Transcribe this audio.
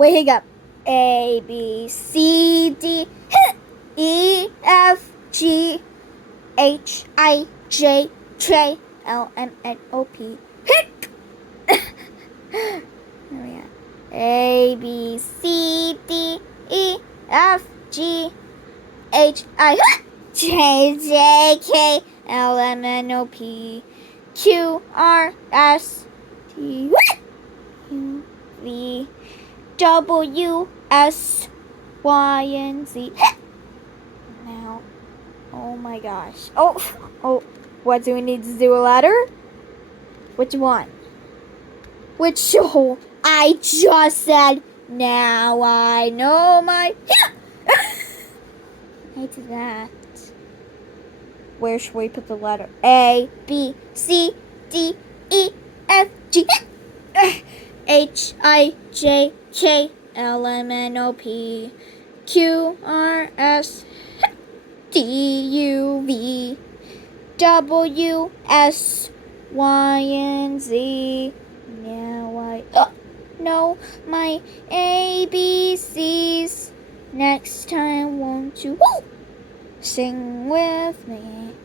Wait, Hiccup. A, B, C, D, E, F, G, H, I, J, K, L, M, N, O, P. Here we are. A, B, C, D, E, F, G, H, I, J, J, K, L, M, N, O, P, Q, R, S, T, U, V, W, S, Y, and Z. Now, oh my gosh. Oh, what do we need to do? A letter? Which one? Which? Oh, I just said, now I know my. I did that. Where should we put the letter? A, B, C, D, E, F, G, H, I, J, K, L, M, N, O, P, Q, R, S, T, U, V, W, S, Y, and Z. Now I know my ABCs. Next time, won't you sing with me?